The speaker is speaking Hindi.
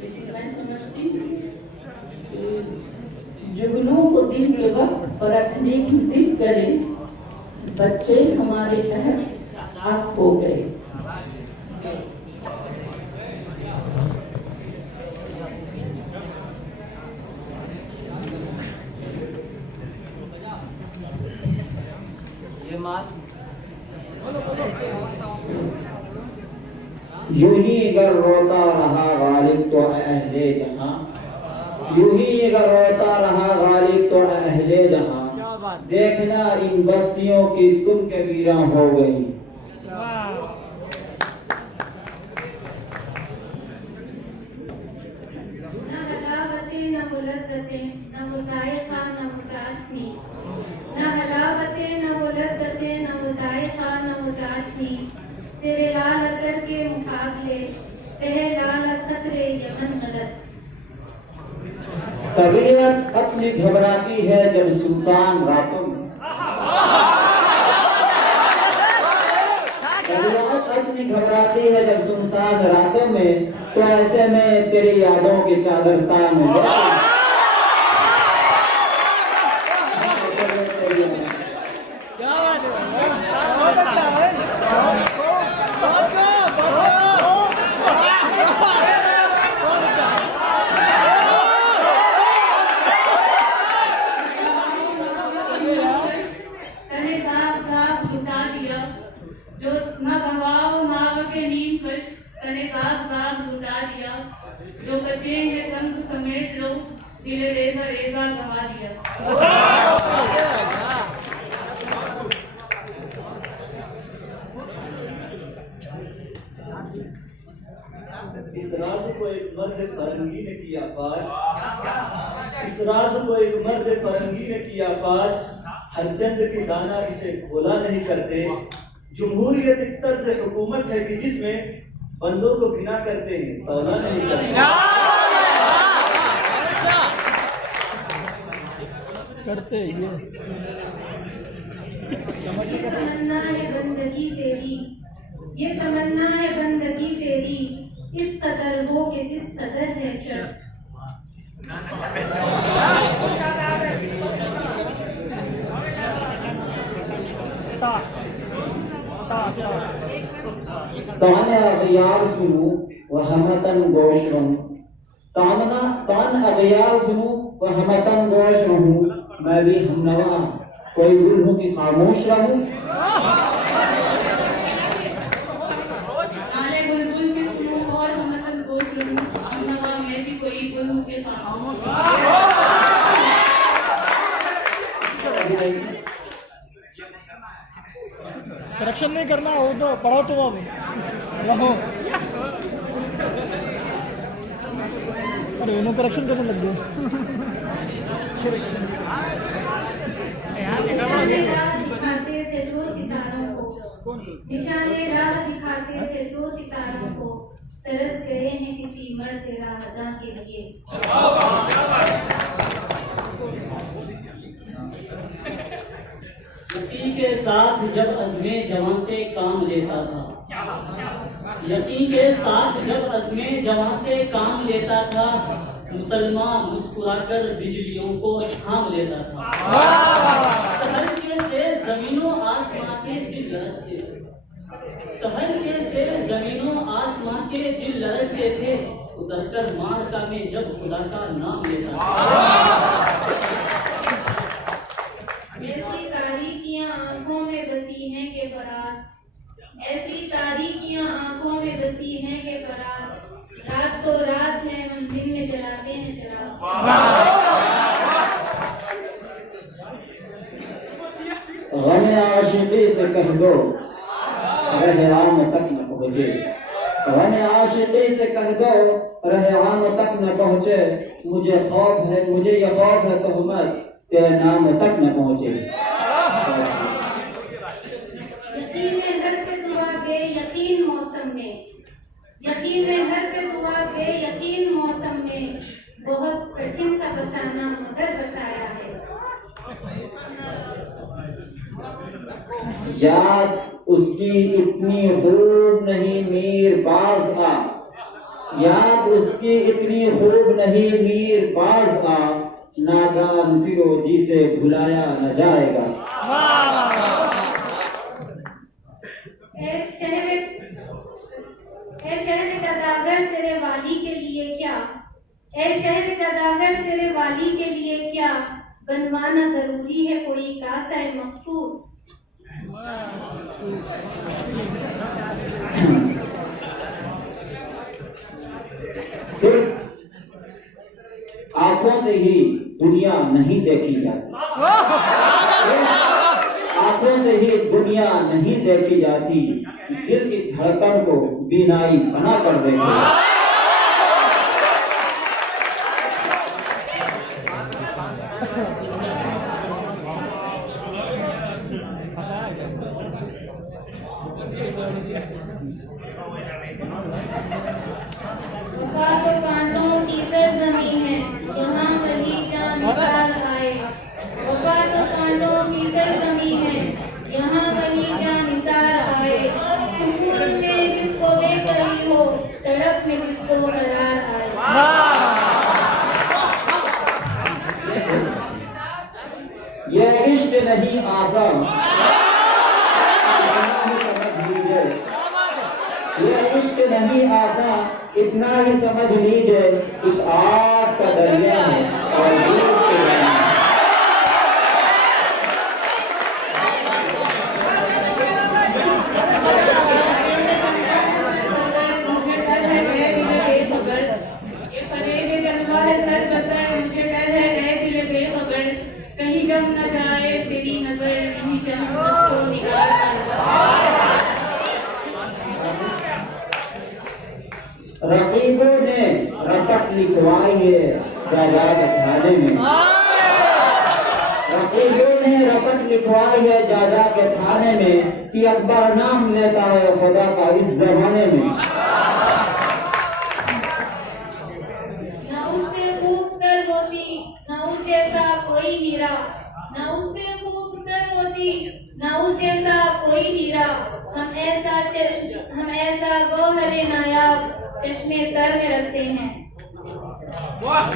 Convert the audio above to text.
लेकिन मैं समझती हूँ जुगनू को दिन के वक्त परखने की जिद करें, बच्चे हमारे तहत आग हो गए। यूं ही अगर रोता रहा गालिब तो अहले जहां, यूं ही अगर रोता रहा गालिब तो अहले जहां, देखना इन बस्तियों की तुम कबीरा हो गई। न हलावतें न मुलद्दतें न मुज़ायक़ा न मुजाशनी, न हलावतें न मुलद्दतें न मुज़ायक़ा न मुजाशनी, तेरे लाल अतर के मुकाबले तेरे लाल खतरे यमन गलत। तबीयत अपनी घबराती है जब सुनसान रातों में, तबीयत अपनी घबराती है जब सुनसान रातों में, तो ऐसे में तेरी यादों की चादर तान है। जो न गवाओ नाव के नीम कश तने बाग बाग लुटा दिया, जो बचे हैं संग समेट लो दिले रेजा रेजा गवा दिया। इस राज को एक मर्द फरंगी ने किया फाश, इस राज को एक मर्द फरंगी ने किया फाश, हर चंद की दाना इसे खोला नहीं करते। जमहूरियत एक तर्ज हुकूमत है कि जिसमें बंदों को गिना करते हैं, तौला नहीं करते ये तमन्ना है बंदगी तेरी, ये तमन्ना है बंदगी तेरी, इस कदर हो के जिस कदर है शर्त। तान अगयार सुनो व हमतन गोश रहूं, तान अगयार सुनो व हमतन गोश रहूं, मैं भी हमनवा कोई गुल हूं कि खामोश रहूं। नाले बुलबुल के सुनो और हमतन गोश रहूं, हमनवा मैं भी कोई गुल हूं कि खामोश रहूं। करेक्शन नहीं करना हो तो पढ़ो तो अब रहो। अरे इन्हों करेक्शन करने लग गए। निशाने राह दिखाते थे जो सितारों को, निशाने राह दिखाते थे जो सितारों को, तरस गए हैं किसी मर्द राहदा के लिए। यकीन के साथ जब अज़्मे जवां से काम लेता था, यकीन के साथ जब अज़्मे जवां से काम लेता था, मुसलमान मुस्कुराकर बिजलियों को थाम लेता था। तहलके से जमीनों आसमां के दिल लरसते थे, तहलके से जमीनों आसमां के दिल लरसते थे, उतरकर मार्का में जब खुदा का नाम लेता था। ऐसी तारीकियां आंखों में बसी हैं के फराज, ऐसी तारीकियां आंखों में बसी हैं के फराज, रात तो रात है हम दिन में जलाते हैं चिराग। गम आशिकी से कह दो रहवान तक न पहुंचे, गम आशिकी से कह दो रहवान तक न पहुंचे, मुझे खौफ है, मुझे ये खौफ है तहमत तेरे नाम तक न पहुंचे। यकीन है हर पे दुआ बे यकीन मौसम में, यकीन है हर पे दुआ बे यकीन मौसम में, बहुत कठिन था बचाना मगर बचाया है। याद उसकी इतनी खूब नहीं मीर बाज का, याद उसकी इतनी खूब नहीं मीर बाज आ, नादान फिरोजी से भुलाया न जाएगा। ए शहर गदागर तेरे वाली के लिए क्या, ए शहर गदागर तेरे वाली के लिए क्या, बनवाना जरूरी है कोई कासा मखसूस। सिर्फ आंखों से ही दुनिया नहीं देखी जाती, आंखों से ही दुनिया नहीं देखी जाती, दिल की धड़कन को बीनाई बना कर देखो। वफा तो कांटों की सरजमी है, यहाँ वही जान निसार आए। वफा तो कांटों की सरजमी है, यहाँ वही जान निसार आए। सुकून में जिसको बेकरी हो, तड़प में जिसको करार आए। ये इश्क नहीं आसान, ये इश्क नहीं आसान, इतना ही समझ लीजिए, एक आग का दरिया है और दूर के रानी। मुझे डर है गए दिल बेखबर, ये फरेब जलवा है सर बसर। मुझे डर है गए दिल बेखबर, कहीं जम न जाए तेरी नजर, नहीं जम को निगार कर। रकीबों ने रपट लिखवाई है जायदाद थाने में, रकीबों ने रपट लिखवाई है जायदाद के थाने में, कि अकबर नाम लेता है खुदा का इस जमाने में। ना उससे खूबतर होती, ना उस जैसा कोई हीरा, ना उससे खूबतर होती, ना उस जैसा कोई हीरा। हम ऐसा गौहरे नायाब चश्मे तर में रखते हैं। वाह